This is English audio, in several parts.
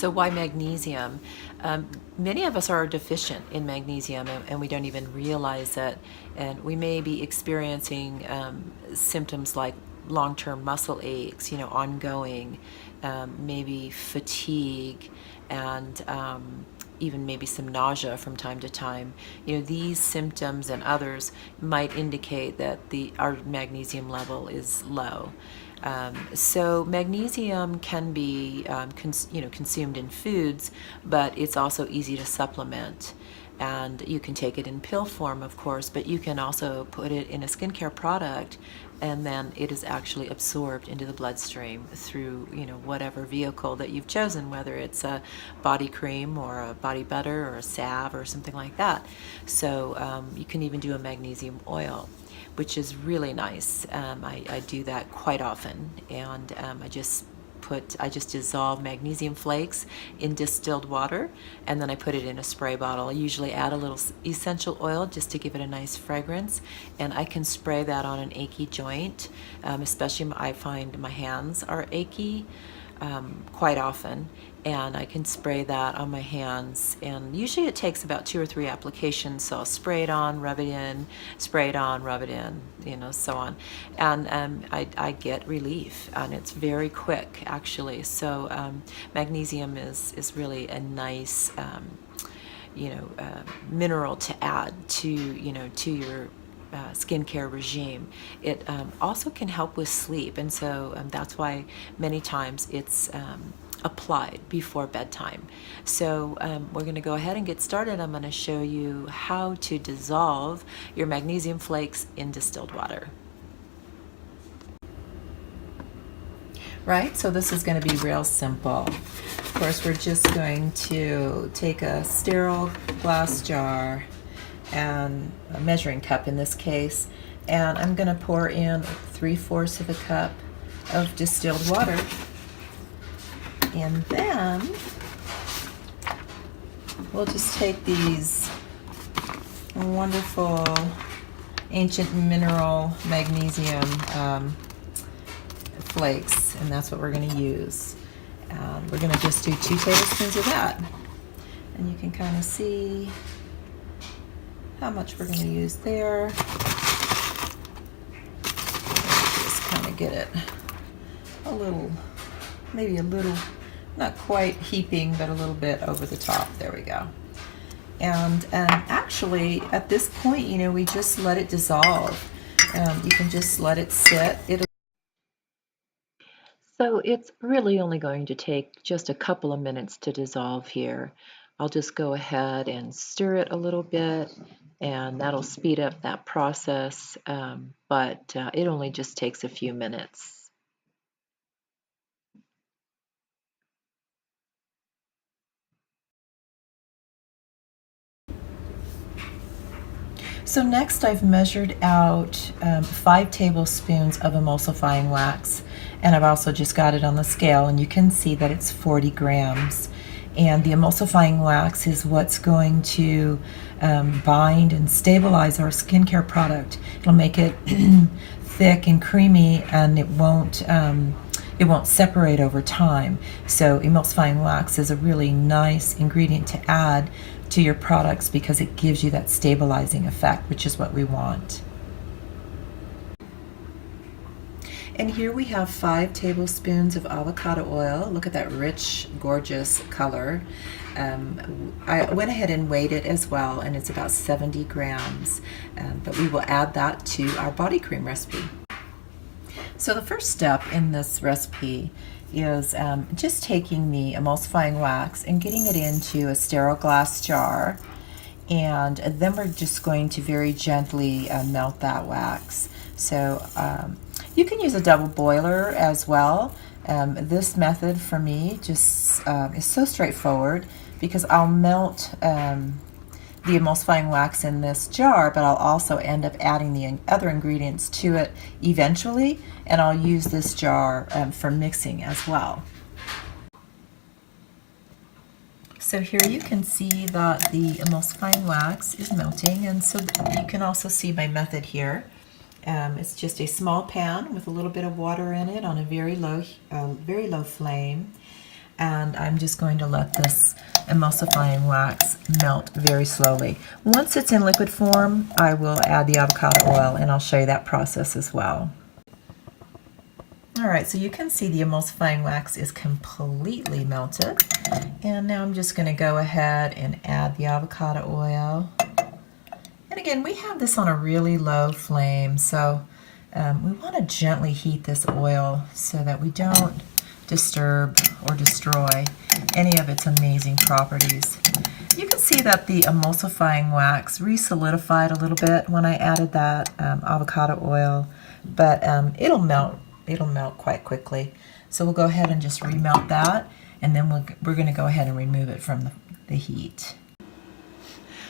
So why magnesium? Many of us are deficient in magnesium, and we don't even realize it. And we may be experiencing symptoms like long-term muscle aches, ongoing, maybe fatigue, and even maybe some nausea from time to time. These symptoms and others might indicate that our magnesium level is low. So magnesium can be consumed in foods, but it's also easy to supplement. And you can take it in pill form, of course, but you can also put it in a skincare product, and then it is actually absorbed into the bloodstream through whatever vehicle that you've chosen, whether it's a body cream or a body butter or a salve or something like that. So you can even do a magnesium oil, which is really nice. I do that quite often, and I just dissolve magnesium flakes in distilled water, and then I put it in a spray bottle. I usually add a little essential oil just to give it a nice fragrance, and I can spray that on an achy joint, especially I find my hands are achy quite often, and I can spray that on my hands, and usually it takes about 2 or 3 applications. So I'll spray it on, rub it in, spray it on, rub it in, so on, and I get relief, and it's very quick actually. So magnesium is really a nice mineral to add to your skincare regime. It also can help with sleep, and so that's why many times it's applied before bedtime. So we're going to go ahead and get started. I'm going to show you how to dissolve your magnesium flakes in distilled water. Right, so this is going to be real simple. Of course, we're just going to take a sterile glass jar and a measuring cup in this case, and I'm going to pour in 3/4 of a cup of distilled water, and then we'll just take these wonderful ancient mineral magnesium flakes, and that's what we're going to use. We're going to just do 2 tablespoons of that, and you can kind of see how much we're going to use there. Just kind of get it a little, maybe a little, not quite heaping, but a little bit over the top. There we go. And actually, at this point, we just let it dissolve. You can just let it sit. So it's really only going to take just a couple of minutes to dissolve here. I'll just go ahead and stir it a little bit, and that'll speed up that process, but it only just takes a few minutes. So next I've measured out 5 tablespoons of emulsifying wax, and I've also just got it on the scale, and you can see that it's 40 grams. And the emulsifying wax is what's going to bind and stabilize our skincare product. It'll make it thick and creamy, and it won't separate over time. So emulsifying wax is a really nice ingredient to add to your products because it gives you that stabilizing effect, which is what we want. And here we have 5 tablespoons of avocado oil. Look at that rich, gorgeous color. I went ahead and weighed it as well, and it's about 70 grams. But we will add that to our body cream recipe. So the first step in this recipe is just taking the emulsifying wax and getting it into a sterile glass jar, and then we're just going to very gently melt that wax. So you can use a double boiler as well. This method for me just is so straightforward because I'll melt the emulsifying wax in this jar, but I'll also end up adding the other ingredients to it eventually, and I'll use this jar for mixing as well. So here you can see that the emulsifying wax is melting, and so you can also see my method here. It's just a small pan with a little bit of water in it on a very low flame. and I'm just going to let this emulsifying wax melt very slowly. Once it's in liquid form, I will add the avocado oil, and I'll show you that process as well. Alright, so you can see the emulsifying wax is completely melted, and now I'm just going to go ahead and add the avocado oil. And again, we have this on a really low flame, so we want to gently heat this oil so that we don't disturb or destroy any of its amazing properties. You can see that the emulsifying wax re-solidified a little bit when I added that avocado oil, but it'll melt quite quickly. So we'll go ahead and just remelt that, and then we're going to go ahead and remove it from the heat.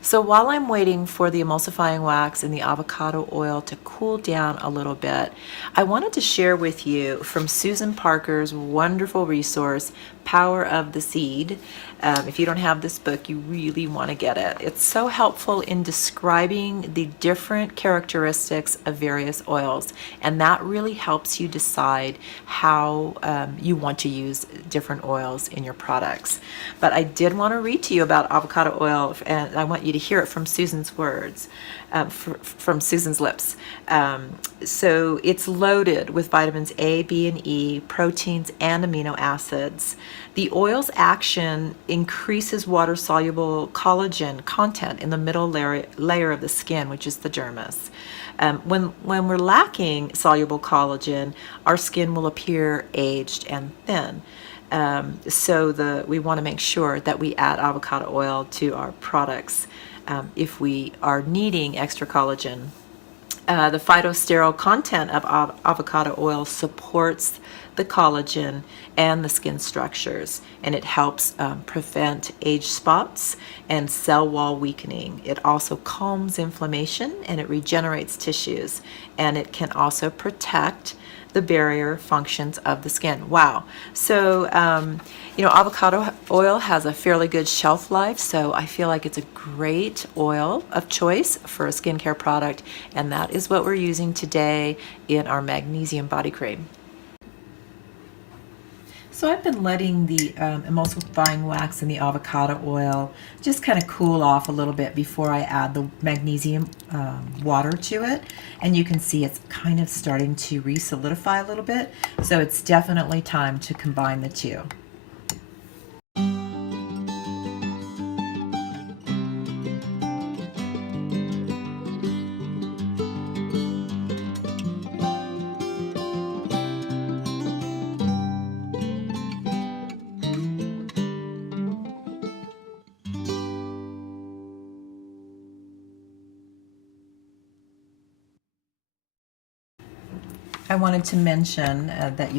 So while I'm waiting for the emulsifying wax and the avocado oil to cool down a little bit, I wanted to share with you from Susan Parker's wonderful resource, Power of the Seed. If you don't have this book, you really want to get it. It's so helpful in describing the different characteristics of various oils, and that really helps you decide how you want to use different oils in your products. But I did want to read to you about avocado oil, and I want you to hear it from Susan's words, from Susan's lips. So it's loaded with vitamins A, B, and E, proteins, and amino acids. The oil's action increases water-soluble collagen content in the middle layer of the skin, which is the dermis. When we're lacking soluble collagen, our skin will appear aged and thin. So we want to make sure that we add avocado oil to our products if we are needing extra collagen. The phytosterol content of avocado oil supports the collagen and the skin structures, and it helps prevent age spots and cell wall weakening. It also calms inflammation, and it regenerates tissues, and it can also protect the barrier functions of the skin. Wow. So, avocado oil has a fairly good shelf life, so I feel like it's a great oil of choice for a skincare product, and that is what we're using today in our magnesium body cream. So I've been letting the emulsifying wax and the avocado oil just kind of cool off a little bit before I add the magnesium water to it. And you can see it's kind of starting to re-solidify a little bit. So it's definitely time to combine the two. I wanted to mention that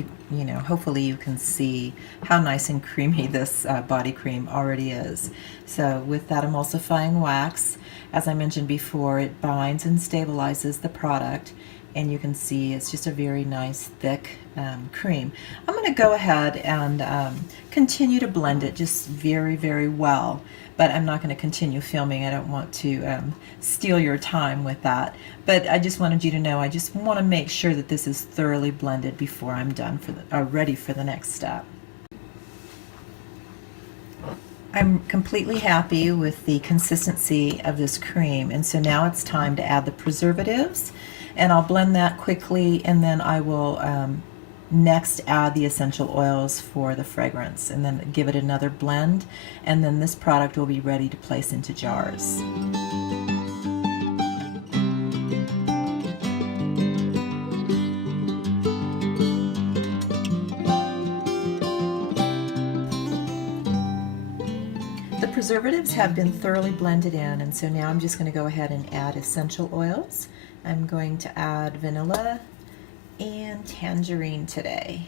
hopefully you can see how nice and creamy this body cream already is. So with that emulsifying wax, as I mentioned before, it binds and stabilizes the product, and you can see it's just a very nice thick cream. I'm going to go ahead and continue to blend it just very, very well, but I'm not going to continue filming. I don't want to steal your time with that. But I just wanted you to know, I just want to make sure that this is thoroughly blended before I'm done ready for the next step. I'm completely happy with the consistency of this cream, and so now it's time to add the preservatives, and I'll blend that quickly, and then I will next add the essential oils for the fragrance, and then give it another blend, and then this product will be ready to place into jars. The preservatives have been thoroughly blended in, and so now I'm just going to go ahead and add essential oils. I'm going to add vanilla and tangerine today.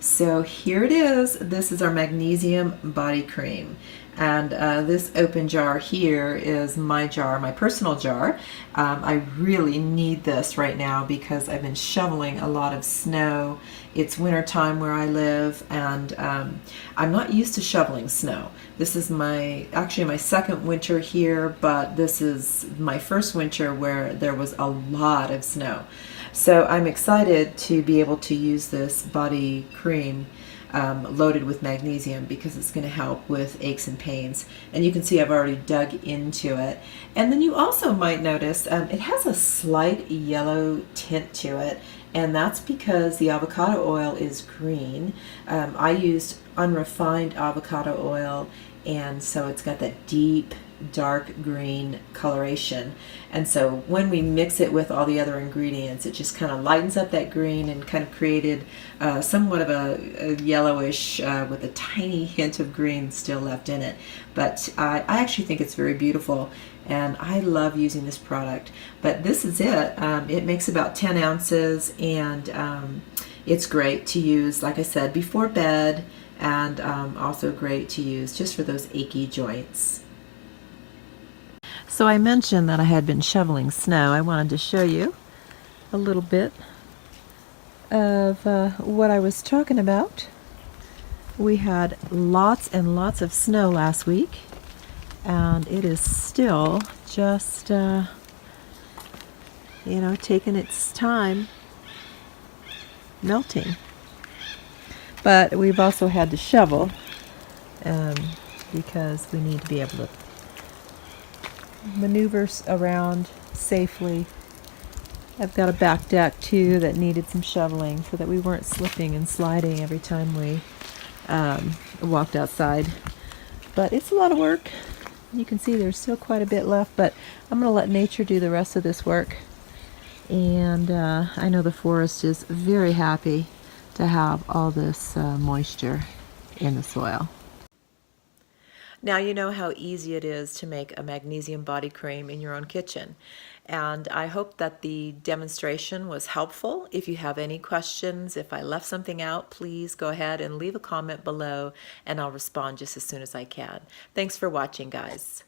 So here it is. This is our magnesium body cream. And this open jar here is my jar, my personal jar. I really need this right now because I've been shoveling a lot of snow. It's winter time where I live, and I'm not used to shoveling snow. This is actually my second winter here, but this is my first winter where there was a lot of snow. So I'm excited to be able to use this body cream loaded with magnesium because it's going to help with aches and pains. And you can see I've already dug into it. And then you also might notice it has a slight yellow tint to it, and that's because the avocado oil is green. I used unrefined avocado oil, and so it's got that deep dark green coloration. And so when we mix it with all the other ingredients, it just kind of lightens up that green and kind of created somewhat of a yellowish with a tiny hint of green still left in it. But I actually think it's very beautiful, and I love using this product. But this is it. It makes about 10 ounces, and it's great to use, like I said, before bed, and also great to use just for those achy joints. So I mentioned that I had been shoveling snow. I wanted to show you a little bit of what I was talking about. We had lots and lots of snow last week, and it is still just, taking its time melting. But we've also had to shovel because we need to be able to maneuvers around safely. I've got a back deck too that needed some shoveling so that we weren't slipping and sliding every time we walked outside. But it's a lot of work. You can see there's still quite a bit left, but I'm going to let nature do the rest of this work. And I know the forest is very happy to have all this moisture in the soil. Now you know how easy it is to make a magnesium body cream in your own kitchen. And I hope that the demonstration was helpful. If you have any questions, if I left something out, please go ahead and leave a comment below, and I'll respond just as soon as I can. Thanks for watching, guys.